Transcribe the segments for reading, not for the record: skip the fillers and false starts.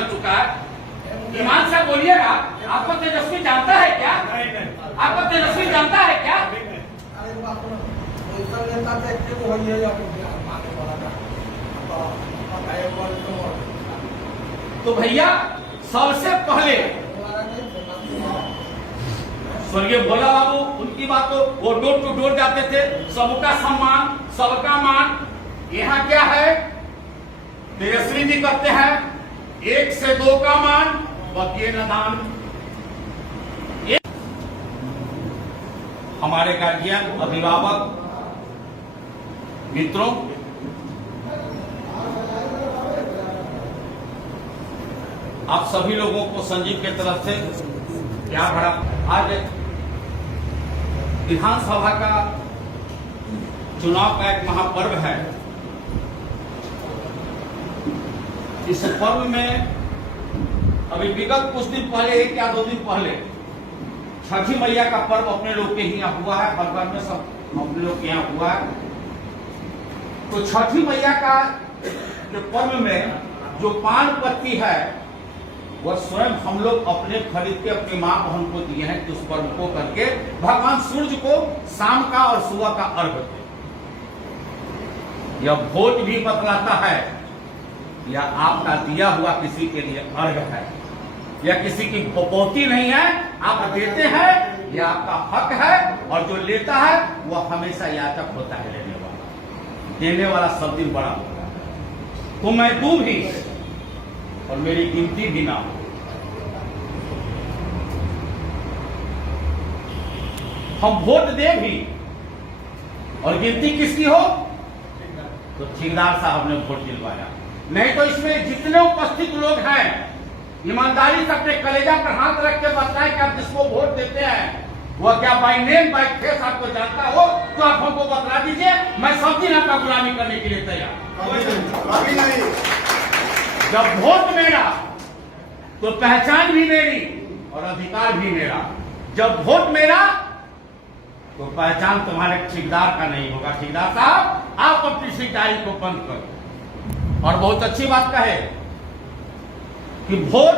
कर चुका है। ईमान से बोलिएगा, आपको तेजस्वी जानता है क्या? आपको तेजस्वी जानता है क्या? तो भैया सबसे पहले स्वर्गीय भोला बाबू, उनकी बात तो वो डोर टू डोर जाते थे, सबका सम्मान सबका मान। यहाँ क्या है, तेजस्वी जी करते हैं 1 से 2 का मान, बकिए न दान। हमारे गार्जियन, अभिभावक, मित्रों, आप सभी लोगों को संजीव की तरफ से प्यार भरा। आज विधानसभा का चुनाव का एक महापर्व है। इस पर्व में अभी विगत कुछ दिन पहले, 1 या 2 दिन पहले, छठी मैया का पर्व अपने लोग के यहाँ हुआ है। बरगढ़ में सब अपने लोग के यहाँ हुआ है। तो छठी मैया का जो पर्व में जो पान पत्ती है, वह स्वयं हम लोग अपने खरीद के अपनी माँ बहन को दिए हैं कि उस पर्व को करके भगवान सूर्य को शाम का और सुबह का अर्घ दे। यह वोट भी बतलाता है, या आपका दिया हुआ किसी के लिए अर्घ है, या किसी की बपौती नहीं है, आप देते हैं, यह आपका हक है। और जो लेता है वह हमेशा याचक होता है, लेने वाला। देने वाला सब दिन बड़ा होता है। तो मैं दूं भी और मेरी गिनती भी ना हो। हम वोट दे भी और गिनती किसकी हो, तो ठेकेदार साहब ने वोट दिलवाया। नहीं तो इसमें जितने उपस्थित लोग हैं, ईमानदारी से अपने कलेजा पर हाथ रख के बताएं कि आप जिसको वोट देते हैं वह क्या बाय नेम बाय फेस आपको जानता हो, तो आप हमको बता दीजिए। मैं सब दिन आपका गुलामी करने के लिए तैयार। जब वोट मेरा तो पहचान भी मेरी और अधिकार भी मेरा। जब वोट मेरा तो पहचान तुम्हारे ठेकेदार का नहीं होगा। ठेकेदार साहब, आप अपनी ठेकेदारी को बंद करो। और बहुत अच्छी बात कहे कि वोट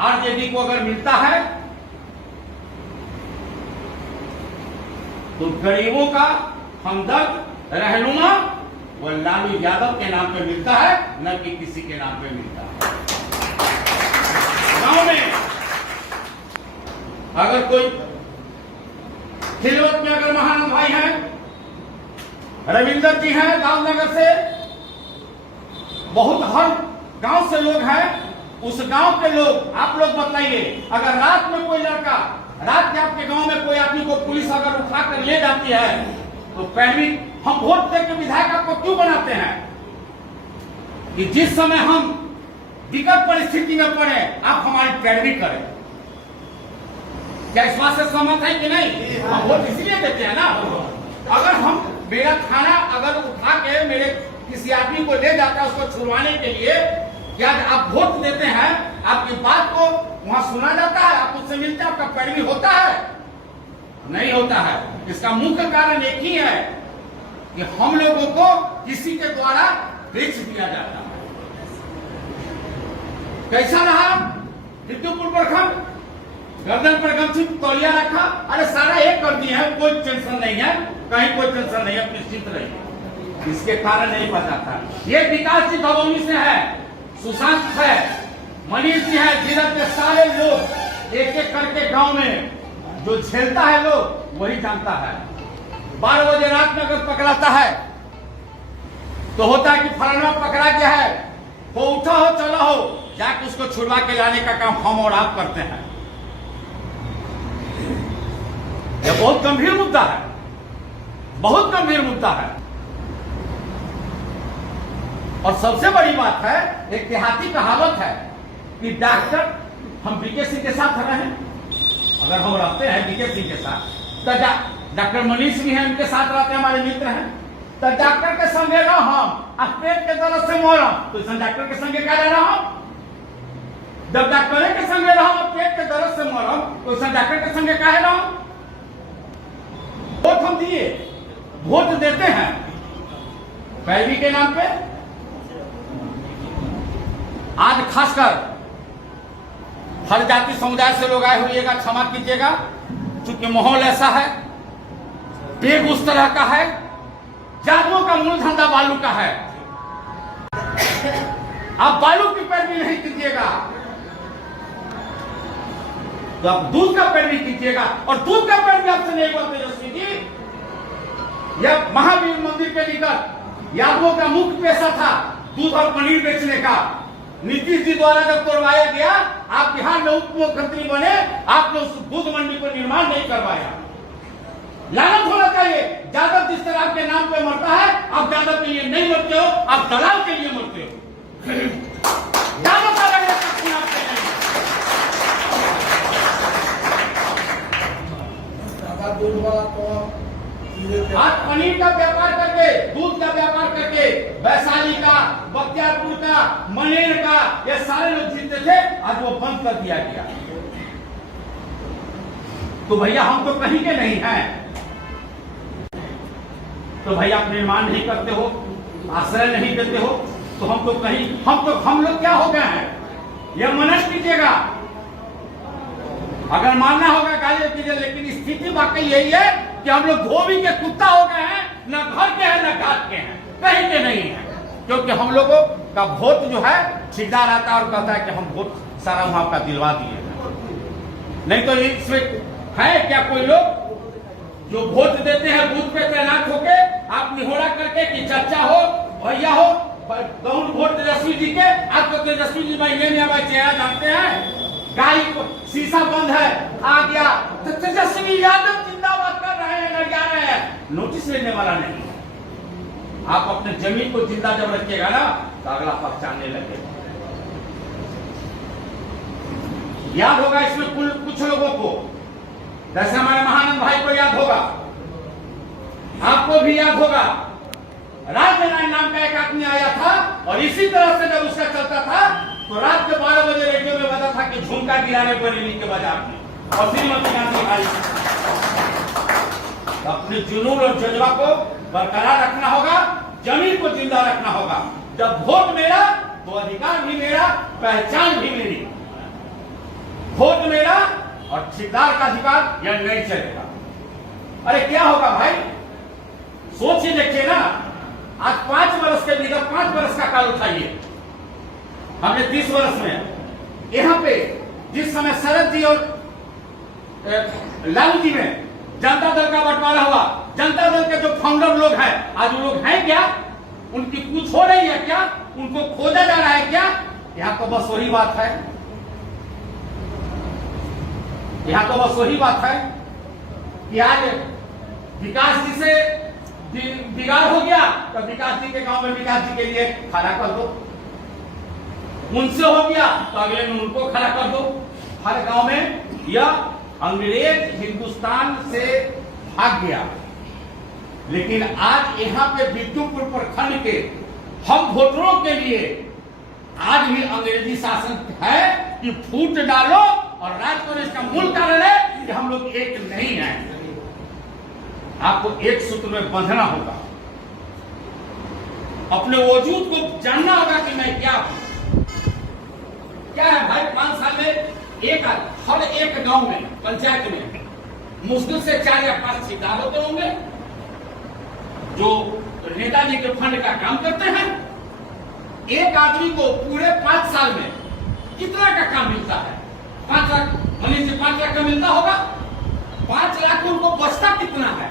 आरजेडी को अगर मिलता है तो गरीबों का हमदर्द, रहनुमा वो लालू यादव के नाम पे मिलता है, न कि किसी के नाम पे मिलता है। गांव में अगर कोई खिलवत में अगर महानंद भाई हैं, रविंदर जी हैं गांवनगर से, बहुत हर गांव से लोग हैं, उस गांव के लोग, आप लोग बताइए, अगर रात में कोई लड़का, रात के आपके गांव में कोई आदमी को पुलिस अगर उठा कर ले जाती है, तो पहली हम वोट दे के विधायक आपको क्यों बनाते हैं कि जिस समय हम विकट परिस्थिति में पड़े आप हमारी पैरवी करें। क्या इस बात से सहमत है कि नहीं? हम वोट इसलिए देते हैं ना। अगर हम, मेरा थाना अगर उठा के मेरे किसी आदमी को ले जाता है उसको छुड़वाने के लिए, क्या आप वोट देते हैं, आपकी बात को वहां सुना जाता है, आप उससे मिलते हैं, आपका पैरवी होता है? नहीं होता है। इसका मुख्य कारण एक ही है कि हम लोगों को किसी के द्वारा बेच दिया जाता है। कैसा रहा विद्युपुर प्रखंड, गर्दन पर गमछी तौलिया रखा, अरे सारा एक कर दिए हैं, कोई टेंशन नहीं है, कहीं कोई टेंशन नहीं है, निश्चिंत रहिए। इसके कारण नहीं पता था। ये विकास जी भगोनी से है, सुशांत है, मनीष जी है, धीरज के सारे लोग एक एक करके गांव में जो झेलता है लोग वही जानता है। 12 बजे रात में अगर पकड़ाता है तो होता है कि फलाना पकड़ा गया है, वो उठा हो चला हो, जाके उसको छुड़वा के लाने का काम हम और आप करते हैं। यह बहुत गंभीर मुद्दा है, बहुत गंभीर मुद्दा है। और सबसे बड़ी बात है, एक देहाती कहावत है कि डॉक्टर, हम बीके सिंह के साथ रहे, अगर हम रहते हैं बीके सिंह के साथ, तो डॉक्टर मनीष भी हैं, उनके साथ रहते हैं, हमारे मित्र हैं, तो डॉक्टर के संगे रहो, हम पेट के दर्द से मोरा, तो इस डॉक्टर के संगे क्या रह रहा हूं? जब डॉक्टर के संगे रहो, पेट के दर्द से मोरा, तो इस डॉक्टर के संगे क्या रहा हूं? वोट हम दिए, वोट देते हैं पैरवी के नाम पे। आज खासकर हर जाति समुदाय से लोग आए हुएगा, क्षमा कीजिएगा, चूंकि माहौल ऐसा है, पेग उस तरह का है, जादुओं का मूल धंधा बालू का है। आप बालू की पैरवी नहीं कीजिएगा तो आप दूध का पैरवी कीजिएगा, और दूध का पैरवी आपसे नहीं हुआ तेजस्वी जी। यह महावीर मंदिर के निकट यादवों का मुख्य पेशा था दूध और पनीर बेचने का। नीतीश जी द्वारा जब तोड़वाया गया, आप बिहार में उप मुख्यमंत्री बने, आपने उस दूध मंडी पर निर्माण नहीं करवाया। लानत होना चाहिए। यादव जिस तरह आपके नाम पे मरता है, आप यादव के लिए नहीं मरते हो, आप दलाल के लिए मरते हो। यादव का लड़का खून आपके नहीं। आज पनीर का व्यापार करके, दूध का व्यापार करके, वैशाली का, बख्तियारपुर का, मनेर का, ये सारे लोग जीते थे, आज वो बंद कर दिया गया। तो भैया हम तो कहीं के नहीं हैं। तो भैया आप निर्माण नहीं करते हो, आश्रय नहीं देते हो, तो हम तो कहीं, हम लोग क्या हो गए हैं, यह मनन कीजिएगा। अगर मानना होगा गाली कीजिए, लेकिन स्थिति वाकई यही है कि हम लोग धोबी के कुत्ता हो गए हैं, न घर के हैं न घाट के हैं, कहीं के नहीं है। क्योंकि हम लोगों का वोट जो है, ठेकेदार आता है और कहता है कि हम वोट सारा वहां का दिलवा दिए। नहीं तो इसमें है क्या कोई लोग जो वोट देते हैं बूथ पे तैनात होके, आप निहोरा करके कि चाचा हो, भैया हो, गौन वोट तेजस्वी जी के। आप तो तेजस्वी जी महीने में हमारे चेहरा जानते हैं। गाड़ी को शीशा बंद है, आ गया तो तेजस्वी यादव जिंदाबाद कर रहे हैं, लड़ रहे हैं, नोटिस लेने वाला नहीं। आप अपने जमीन को जिंदा जब रखिएगा ना, तो अगला पहचानने लगेगा। याद होगा इसमें कुछ लोगों को, जैसे हमारे महानंद भाई को याद होगा, आपको भी याद होगा, राजनारायण नाम का एक आदमी आया था, और इसी तरह से जब उसका चलता था तो रात के 12 बजे रेडियो में बता था कि झुमका गिराने बरेली के बाजार में, और श्रीमती गांधी भाई। अपने जुनून और जज्बा को बरकरार रखना होगा, जमीन को जिंदा रखना होगा। जब वोट मेरा तो अधिकार भी मेरा, पहचान भी मेरी। वोट मेरा और ठेकेदार का अधिकार यह नहीं चलेगा। अरे क्या होगा भाई, सोच ही देखिए ना। आज 5 वर्ष के भीतर 5 वर्ष का काल उठाइए। हमने 30 वर्ष में यहाँ पे जिस समय शरद जी और लालू जी में जनता दल का बंटवारा हुआ, जनता दल के जो फाउंडर लोग हैं, आज वो लोग हैं क्या? उनकी पूछ हो रही है क्या? उनको खोजा जा रहा है क्या? यहाँ तो बस वही बात है, यहाँ तो बस वही बात है कि आज विकास जी से बिगाड़ हो गया, तो विकास जी के गांव में विकास जी के लिए खड़ा कर दो। उनसे हो गया तो अगले में उनको खड़ा कर दो। हर गांव में यह अंग्रेज हिंदुस्तान से भाग गया, लेकिन आज यहाँ पे विद्युपुर प्रखंड के हम वोटरों के लिए आज भी अंग्रेजी शासन है कि फूट डालो, और राज को इसका मूल कारण है कि हम लोग एक नहीं हैं। आपको एक सूत्र में बंधना होगा, अपने वजूद को जानना होगा कि मैं क्या हूं। क्या है भाई, 5 साल में हर एक गांव में, पंचायत में मुश्किल से 4 या 5 ठेकेदार होते होंगे जो नेताजी के फंड का काम करते हैं। एक आदमी को पूरे 5 साल में कितना का काम मिलता है? 5 लाख, मान लीजिए 5 लाख का मिलता होगा। 5 लाख उनको बचता कितना है?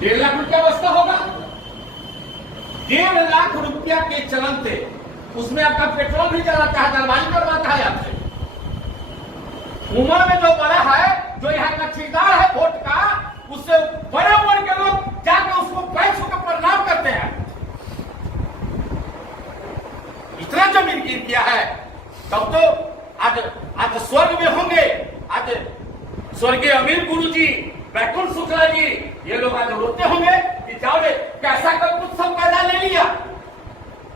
1.5 लाख रुपया बचता होगा। 1.5 लाख रुपया के चलते उसमें आपका पेट्रोल भी चलाता है, दरबारी करवाता है आपसे। उम्र में जो बड़ा है, जो यहाँ का ठेकेदार है वोट का, उससे बड़े उम्र के लोग जाकर उसको पैर छू कर प्रणाम करते हैं। इतना जमीन गिर गया है, तब तो आज स्वर्ग में होंगे। आज स्वर्गीय अमीर गुरु जी, बैकुंठ शुक्ला जी, ये लोग आज रोते होंगे कि जाओ रे, कैसा कर कुछ सब पैदा ले लिया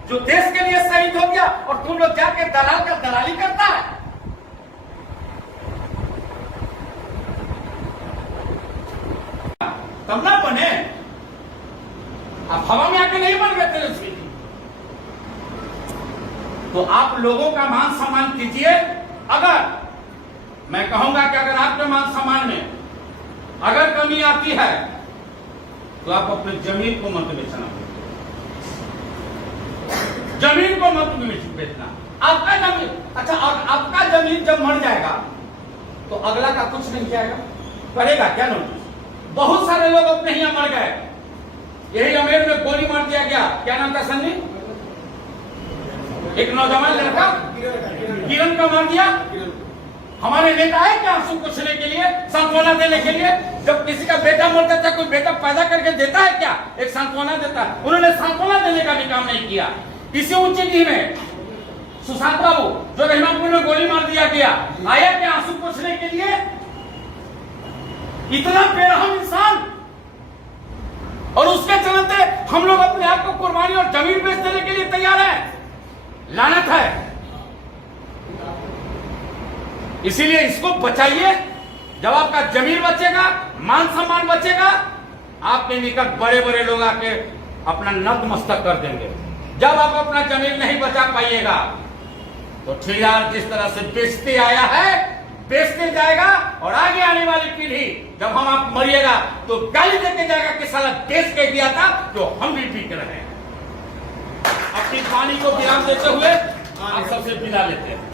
जो देश के लिए शहीद हो गया, और तुम लोग जाके दलाल का दलाली करता है। तब ना बने, अब हवा में आके नहीं बन गए तेजस्वी जी। तो आप लोगों का मान सम्मान कीजिए। अगर मैं कहूंगा कि अगर आपके मान सम्मान में अगर कमी आती है तो आप अपने जमीन को मत बेचना, जमीन को मत बेचना। आपका जमीन, अच्छा आपका जमीन जब मर जाएगा तो अगला का कुछ नहीं जाएगा, करेगा क्या नोटिस? बहुत सारे लोग अपने यहाँ मर गए। यही अमेर में गोली मार दिया गया, क्या नाम था सन्नी, एक नौजवान लड़का किरण का मार दिया। हमारे नेता है क्या आंसू पोंछने के लिए, सांत्वना देने के लिए? जब किसी का बेटा मरता था, कोई बेटा पैदा करके देता है क्या? एक सांत्वना देता है। उन्होंने सांत्वना देने का भी काम नहीं किया। इसी ऊंची में सुशांत बाबू जो रहमापुर में गोली मार दिया गया, आया क्या आंसू पोंछने के लिए? इतना बेरहम इंसान, और उसके चलते हम लोग अपने आप को कुर्बानी और जमीन बेच देने के लिए तैयार है। लानत है। इसीलिए इसको बचाइए। जब आपका जमीन बचेगा, मान सम्मान बचेगा, आपके निकट बड़े बड़े लोग आके अपना नतमस्तक कर देंगे। जब आप अपना जमीन नहीं बचा पाइएगा तो ठेकेदार जिस तरह से बेचते आया है बेचते जाएगा, और आगे आने वाली पीढ़ी जब हम आप मरिएगा तो गाली देके जाएगा कि साला देश के दिया था जो हम भी पीट रहे हैं। अपनी पानी को विराम देते हुए आप सबसे विदा लेते हैं।